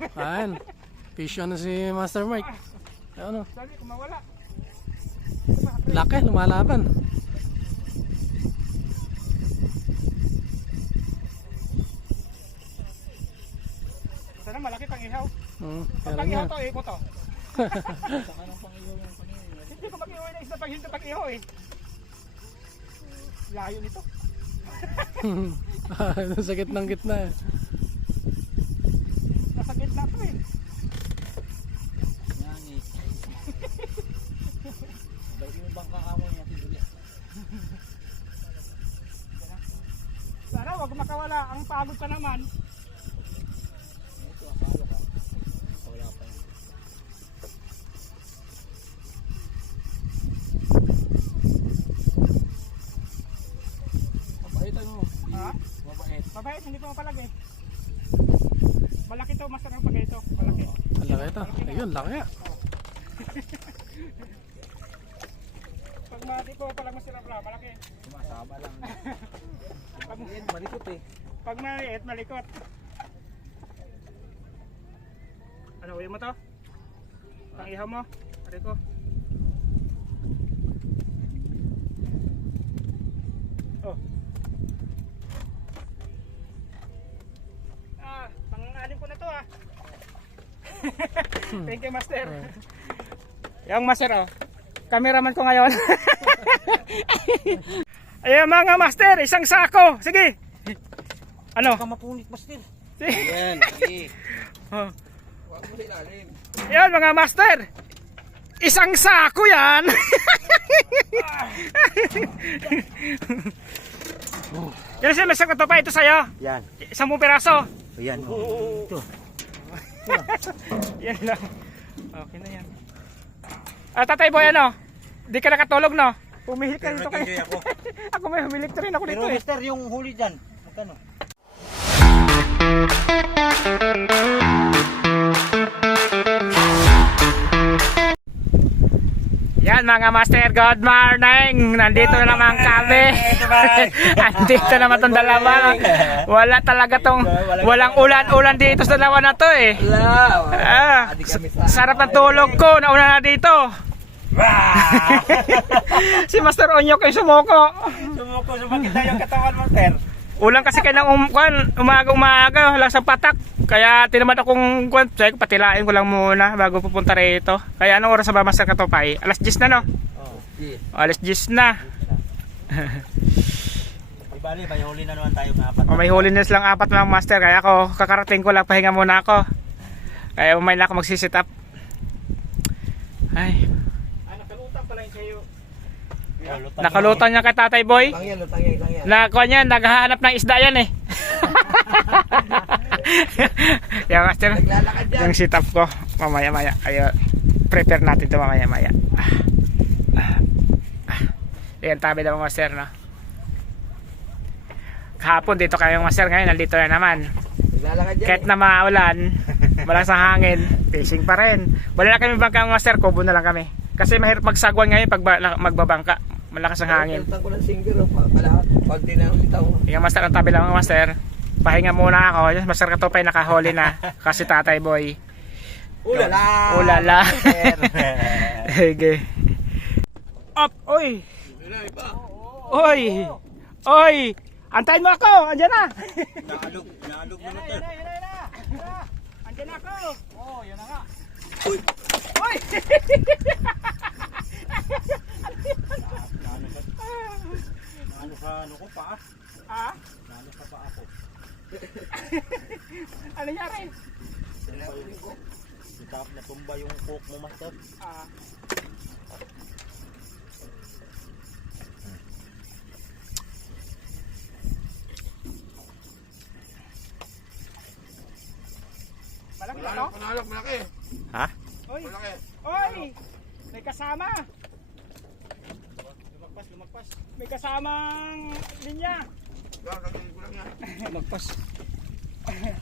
Ayan. Fish on na si Master Mike. Ano? Sabi, kung mawala. Laki, lumalaban. Sana malaki pang ihaw. Pero Pag ihaw nga. to, ko to. Hindi ko mag-ihaw na isda pag hindi pag ihaw eh. Layo nito. Sa gitnang gitna eh. Nasa gitna to eh. Sana wag makawala, ang pagod pa naman. Mabait ano? Ha? Mabait. Mabait, hindi pa mapalagay. Malaki to, master ng pagay ito. Malaki. Laki ito. Ayun, laki nga. Pag mati ko palang masarap lang, malaki. Sumasama lang. Yan, malikot eh. Pag maliit, malikot. Ano, uwi mo to? Pang ihaw mo? Pari ko. Oh. Pang-anim ko na to ah. Thank you, master. Yung master oh. Cameraman ko ngayon. Ayan mga master, isang sako. Sige. Ano? Baka mapunit, master. Yan. Oh. Huwag mo ilalim. Yan mga master. Isang sako yan. Yan siya, masarap to pa ito sa'yo. Yan. 10 piraso. Ayan. Ito. Yan lang. Okay na yan. Tatay boy ano? Di ka nakatulog no? Pumihil ka dito kayo. Nag-enjoy ako. Ako may humilik rin ako dito Pero eh. master, yung huli dyan. Magkano? Yan mga master, good morning. Nandito na naman kami. Nandito naman tong dalawa. Wala talaga tong walang ulan-ulan dito sa dalawa na to eh. Sarap ng tulog ko. Nauna na dito. Si Master Onyok ay sumuko. Sumuko, sumakit tayo yung katawan, master. Ulang kasi kailang umaga wala sa patak. Kaya tinamad akong check, patilain ko lang muna bago pupunta rito. Kaya anong oras ba Master Katopay? Alas 10 na no? Oh, yes. Alas 10 na. Ibali, may huli na naman tayo ng apat. May huli na silang 4 mga master. Kaya ako kakarating ko lang, pahinga muna ako. Kaya umay na ako magsisit up. Ay, nakalutang pala yung sa'yo. Nakalutan niya kay Tatay Boy. Lang yan. Nakuha niya, naghahanap ng isda yan eh. Yung master, Naglalakad yan. yung sit up ko mamaya-maya. Ayo, prepare natin ito mamaya-maya. Yan tabi na mga master no. Kahapon dito kayo master, ngayon nandito na naman. Naglalakad yan. Kahit na maulan, malakas ang hangin, fishing pa rin. Wala na kami bangka master, kubo na lang kami. Kasi mahirap magsagwan ngayon pag magbabangka. Malakas ang hangin. Pinuntan ko ng single, pag dinamitaw. Yung master ang tabi lang mga master. Pahinga muna ako. Yung Master Katopay nakahuli na. Kasi Tatay Boy. Ulala! Ulala. Sige. Up! Oy! Oy! Oy! Antayin mo ako! Andiyan na! Naalog mo na tayo. Andiyan na ako! Oh, yan na nga. Uy! Oy! Ano ko pa? Ah? Ano ka pa ako? Ano nangyari? Natumba yung cook mo, master. Ah. Malaki ba to? Panalok, malaki. Ha? Oy! Malaki. Oy! May kasama! Lumagpas. May kasamang linya. Magpas.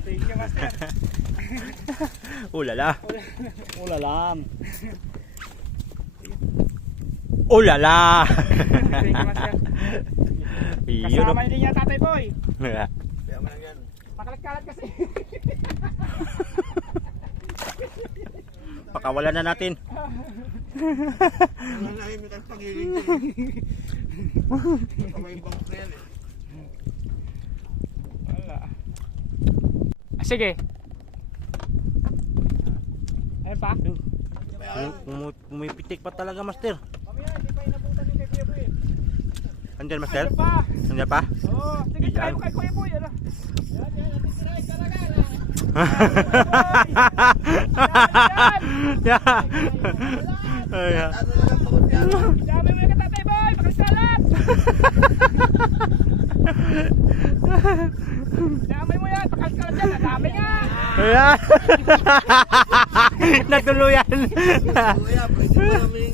Thank you, master. Ulala. Ulalam. Ulala. Thank you, master. Kasama yung linya, Tatay Boy. Makalat-kalat kasi. Pakawalan na natin. Nanahimik ang pangiling. Kamay bang friend. Wala. Sige. Ano pa? Pumipitik pa talaga, Master. Mamaya, hindi pa inabutan ni Kuya Boy. Andyan, Master? Ano pa? Andyan pa? Oo. Sige, try mo kay Kuya Boy. Ano? Yeah. Ayan. Dami mo yung katatay boy, pakasalat! Dami mo yan, pakasalat yan, dami nga! Ayan. Natuluyan. Kuya, pwede mo namin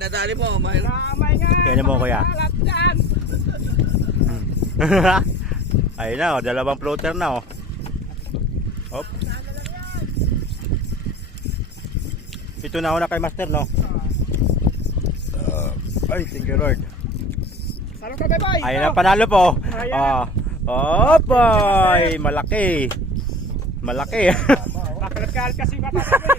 nadali mo. Damay nga! Kaya mo, kuya. Pakasalat yan! Ayun na, oh, dalawang floater na, oh. Hop. Ito na una kay Master, no? Ay, thank you, Lord. Salong ka boy! Ayun na, panalo po. Ayan. Ah. Opay, malaki. Malaki. Makalat kasi matatay.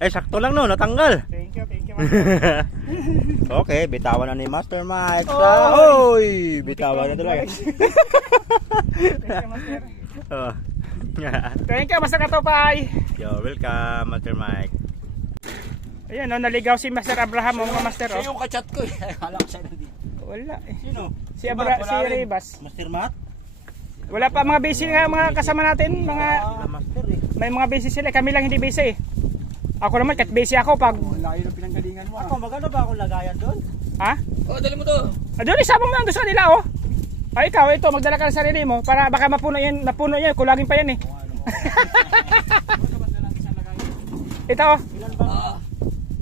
Eh, sakto lang no, natanggal. Thank you, Okay, bitawan na ni Master Mike. Oh! Oy, bitawan na talaga. Master. Oh. Thank you, Master Katopay. Yo, welcome, Master Mike. Ayan, oh, naligaw si Master Abraham, mga Master. Siya Oh. yung kachat ko eh. Akala ko siya nandito. Wala eh. Sino? Si Rebas. Master Matt? Wala pa mga busy nga mga kasama natin, mga Master eh. may mga busy sila, kami lang hindi busy. Ako naman kahit busy ako pag Layo ng pinanggalingan mo. Ako, magano ba akong lagayan doon? ha? Oh, dali mo to. Doon isabong mo lang doon sa kanila oh. Ay ikaw ito magdala ka ng sarili mo para baka napuno yan, kulagin pa yan eh. Ito oh. Ah.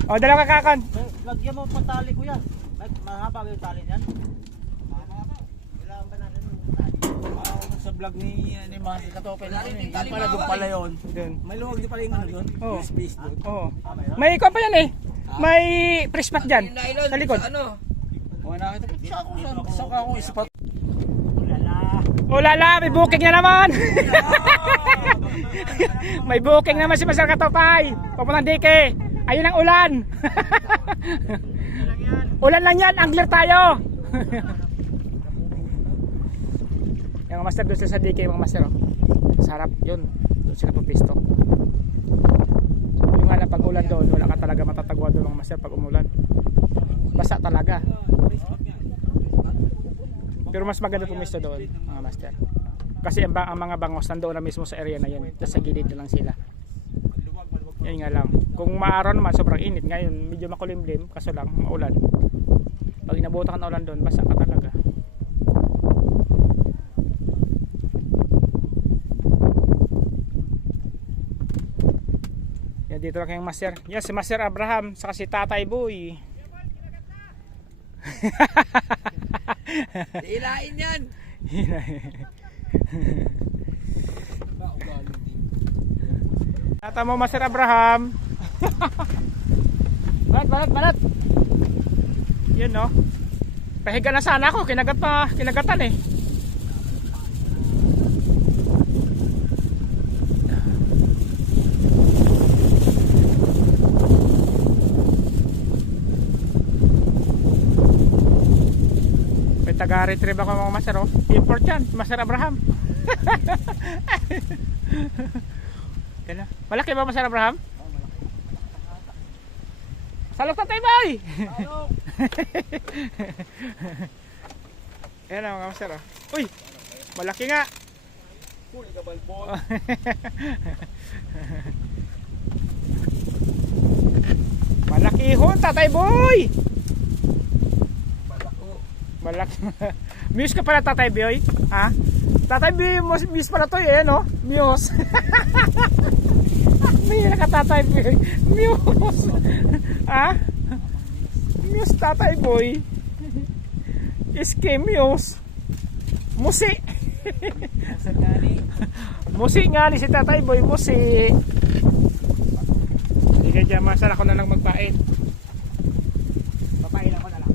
Oh, dala ka kakan. Lagyan mo pa tali ko yan. Mahaba ba yung tali niyan? Sa vlog ni Master Katopel. Yung pala doon pala yun. Doon. May luwag din pala yung ano doon. Oh. Yung space doon. Oo. May ikaw pa yan eh. May press mat dyan Nylon, sa likod. Sa ano? Oh, nakita ko siya kung saan ka akong spot. Oh lala, may booking na naman. May booking naman si Master Katopay. Papuntang Dike. Ayun ang ulan. Ulan lang yan, angler tayo. Yung Master doon sila sa Dike, mga Master oh. Sa harap, yun. Doon sila pupisto. Yung nga lang pag ulan doon, wala ka talaga matatagwa doon mga Master pag umulan. Basa talaga. Pero mas maganda pumisto doon mga Master. Kasi ang mga bangos nandoon na mismo sa area na yun. Sa gilid na lang sila. Yan nga lang. Kung maaraw naman sobrang init. Ngayon medyo makulimlim. Kaso lang maulan. Pag inabutan ka ng ulan doon, basa ka talaga. Yan dito lang kayong Master. Yan si Master Abraham. Saka si Tatay Boy. Ilain yan. Tata mo Master Abraham. Balat. Yun no. Pahiga na sana ako, kinagatan eh. May taga-retrieve ako mga Master oh. Import yan, Master Abraham. Kaya malaki ba Master Abraham? Salok na tayo boy! Ayan na mga Master oh. Uy! Malaki nga! Malaki ihon tatay boy! Malaki. Muse ka pala tatay boy? Ha? Tatay boy, muse pala to eh no? Muse. May nakatatay boy. Muse. Ha? Muse tatay boy. Iske Muse. Musi. Musi nga ni si tatay boy. Musi. Hindi ka dyan. Masala ko na lang magpain. Papain ako na lang.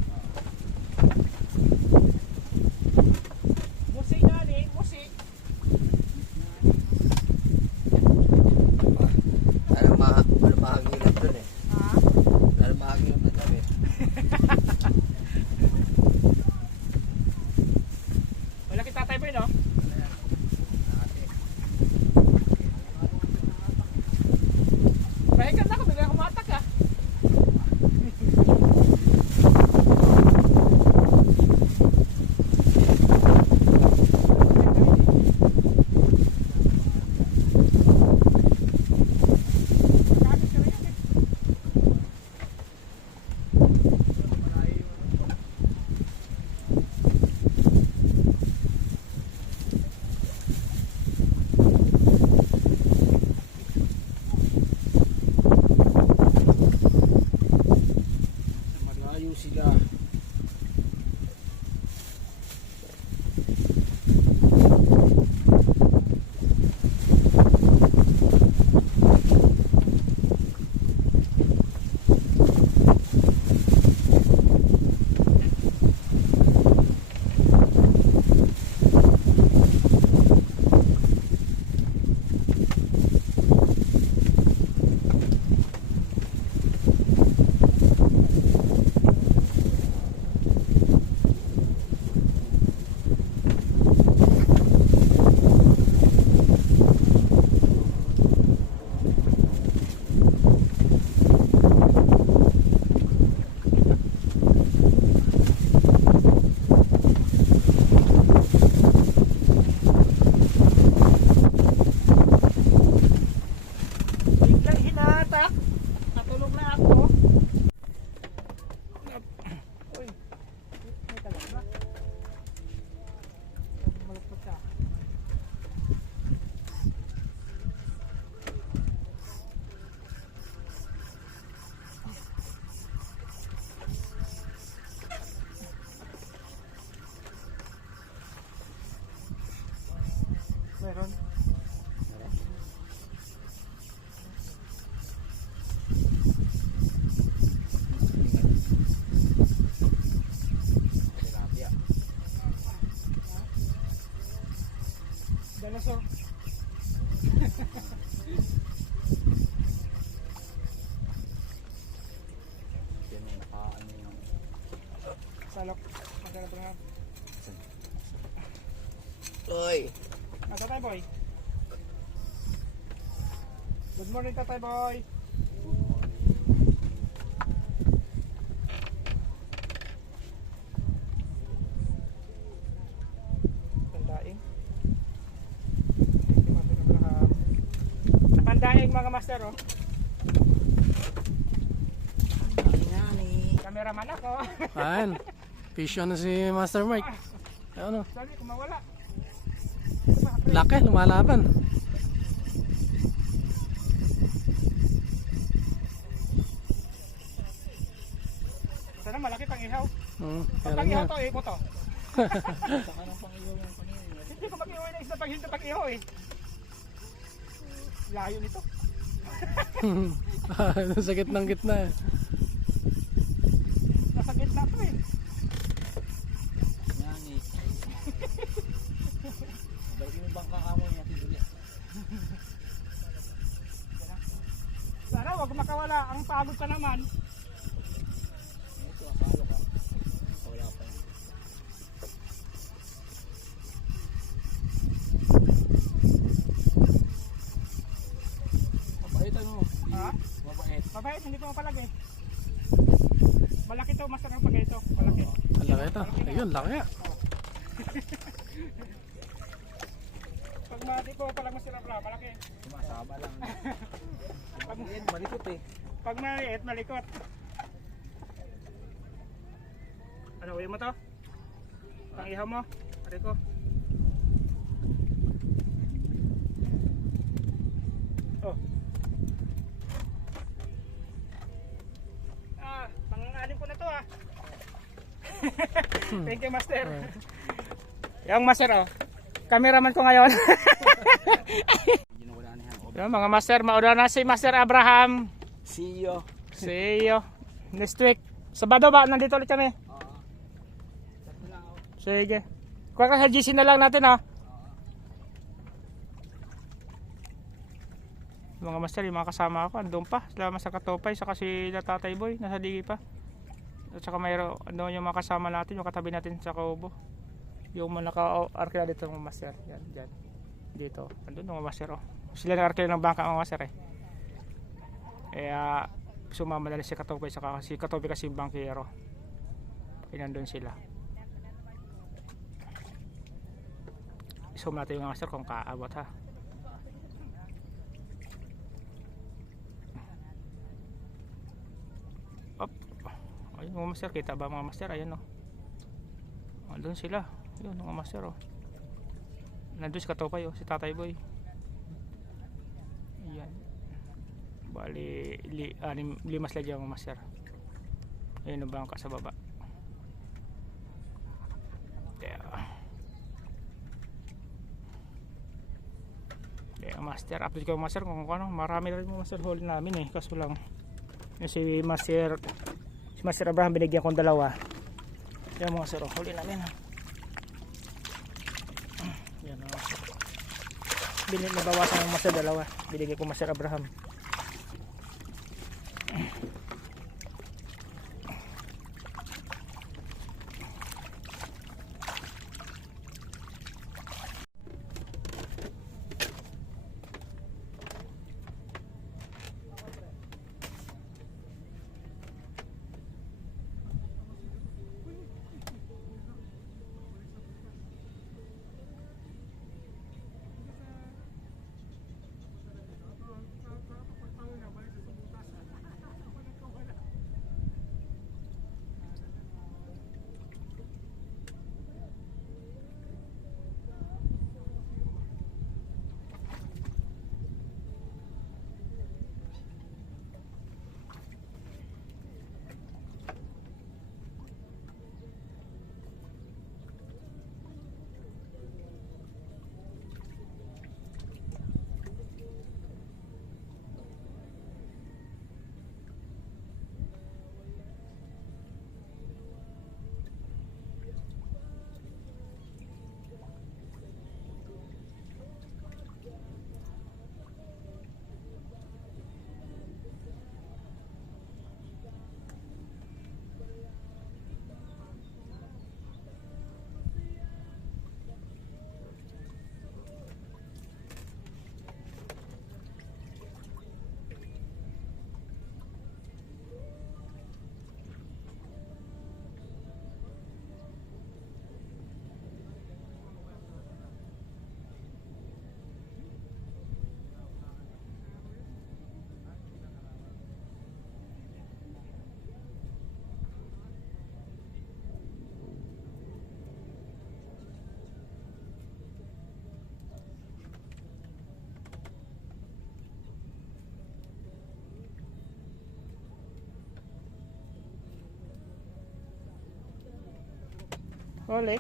Salok. Master Abraham. Oy. Tatay boy. Good morning, Tatay boy. Pandaing. Thank you, Master Abraham. Pandaing mga master, oh. Cameraman ako. Ayan. Fish on na si Master Mike. Ano? Sorry kung mawala. Laki, lumalaban. Sana malaki pang ihaw. Kaya Pag ihaw nga. to, eh, to. Saka ng pangiyaw yung kanina. Hindi ko mag-ihaw na isda pag hindi pag ihaw eh. Layo nito. Sa gitnang gitna. Nasa gitna to eh. Yan eh. Balik mo bang kakamoy natin ulit? Sana wag makawala. Ang pagod pa naman. Ito, akalo ka. Wala pa yan. Mabait ano? Ha? Mabait. Mabait, hindi ko mapalagay. Malaki to, master ng pagay ito. Malaki. Ang laki ito. Ayun, laki. Pag mati ko palang master ng malaki. Sumasama lang. Pag, Yan, malikot eh. pag maliit, malikot. Ano, uwi mo to? Pang ihaw mo? Pari ko. Oh. Pang-alim ko na to ah. Thank you, master. Yung master oh. Cameraman ko ngayon. Yung mga master, mauna na si Master Abraham. See you. See you next week. Sabado ba? Nandito ulit kami. Sige. Kuha ka sa GC na lang natin ha. Mga master, yung mga kasama ko, andun pa. Sila sa Katopay, saka si Tatay Boy, nasa digi pa. At saka mayroon, andun yung mga kasama natin, yung katabi natin sa Kaubo. Yung mga naka-arkila dito mga master. Yan, dyan. Dito. Andun yung mga master oh. Sila naka-arkila ng bangka mga master eh. Kaya, sumama na si Katopay, saka si Katopay kasi yung bangkero. Kaya nandun sila. Isum natin yung mga master kung kaabot ha. Up. Ayun mga master, kita ba mga master? Ayan o. Andun sila. Ayun mga master o. Nandun si Katopay o, si Tatay Boy. Ayan. Bali, limas lagi mga master. Ayun ang bangka sa baba. Kaya master, update ko master kung ano, marami na rin mga master huli namin eh, kaso lang yung si Master Abraham binigyan kong dalawa. Yan mga master, huli namin ha. Yan mga master, nabawasan ng master dalawa, binigyan ko Master Abraham. Huli.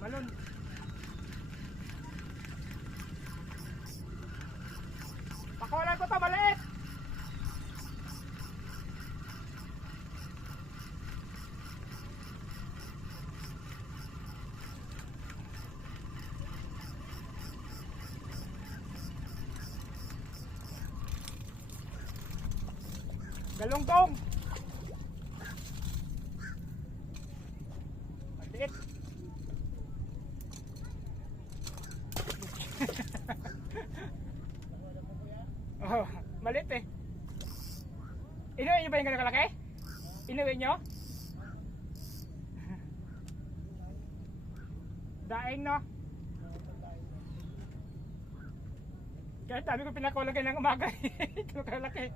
Balon. Pakawalan ko to, maliit. Galunggong. Maliit. Oh, maliit eh. Inuwi nyo ba yung ganun kalaki? Inuwi nyo? Daing no? Kaya sabi ko pinakulang kayo ng umaga eh. Ganun kalaki.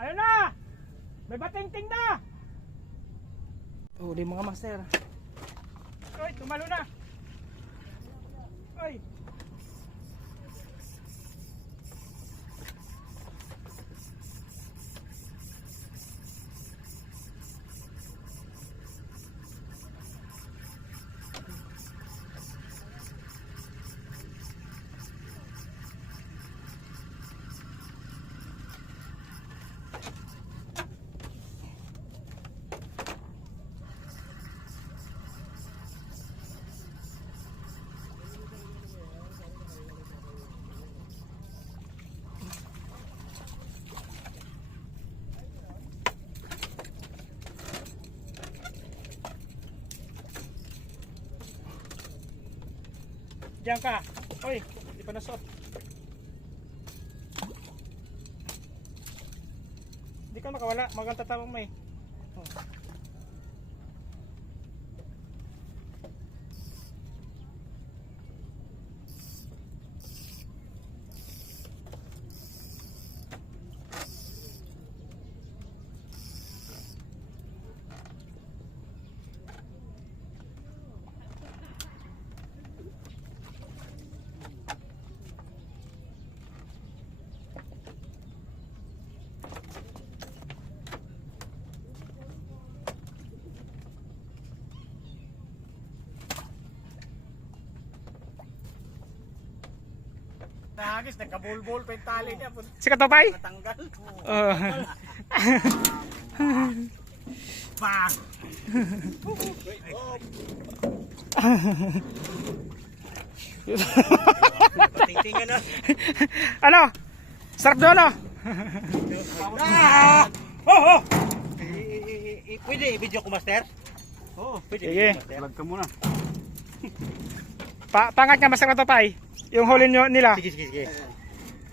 Ayun na! May batingting na! Oh, di mga master. Oy, tumalo na! Oy! Diyan ka. Oy, di pa nasuot. Di ka makawala, maganda tawang may. Oh. Nahagis, nagkabulbol pa yung tali niya. Si Katopay? Natanggal. Oh. Bang! Patingtingan na. Ano? Sarap doon no? Pwede i-video ko, master? Oo, pwede. Sige. Vlog ka muna. Pangat nga Master Katopay. Yung huli nyo nila. Sige, sige, sige.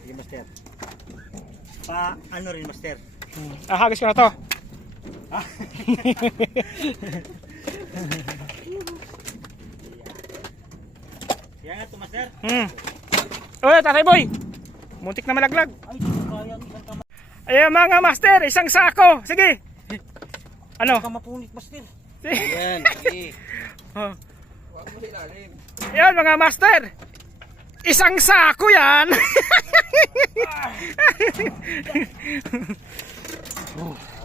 Sige, master. Pa, ano rin, master? Hagis ko na to. Kaya nga to, master. Oy, Tatay Boy. Muntik na malaglag. Ay, kaya isang kamay. Ayan mga master, isang sako. Sige. Ano? Kamapunit, master. Yan, sige. Oh. Huwag mo ilalim. Ayan mga master. Isang sako yan.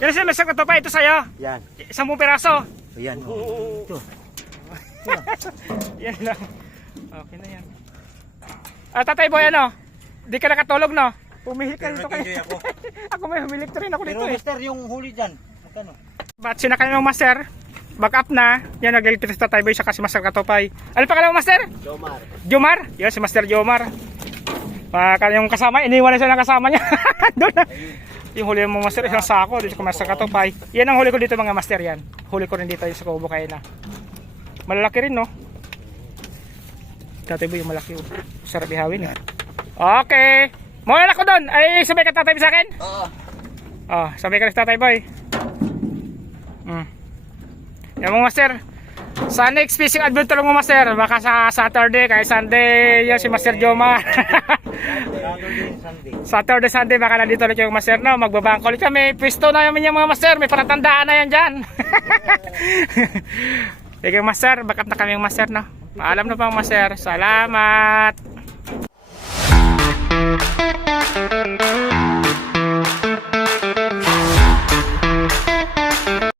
Yan siya, Mr. Katopay, ito sa'yo. Yan. 10 piraso. Ayan. Oh. Ito. Yan lang. Okay na yan. Tatay Boy, ano? Di ka nakatulog, no? Pumihik ka dito kayo. ako. Ako may humilik rin ako dito Pero eh. master, yung huli dyan, magkano? Batch na kayo ng master. Back up na. Yan, nag-electric sa Tatay Boy siya kasi Master Katopay. Ano pa mo, Master? Jomar. Jomar? Yan, si Master Jomar. Yung kasama, iniwan na siya ng kasama niya. Doon na. Yung huli mo, Master, isang sako dito sa Master Katopay. Yan ang huli ko dito, mga Master, yan. Huli ko rin dito yung sa Kubo kayo na. Malalaki rin, no? Tatay Boy, yung malaki. Oh. Sarap ihawin, eh. Okay. Muna na ko doon. Ay, sabay ka Tatay Boy sa akin? Oo. Oh, sabay ka rin Tatay Boy. Yan mo, Master. Sa next fishing adventure mo, Master. Baka sa Saturday, kaya Sunday, yan si Master Joma. Saturday, Sunday, baka nandito ulit yung Master, no? Magbabangko ulit kami. Pwesto na namin yung mga Master. May paratandaan na yan dyan. Sige, Master. Back up na kami yung Master, no? Paalam na pang Master. Salamat.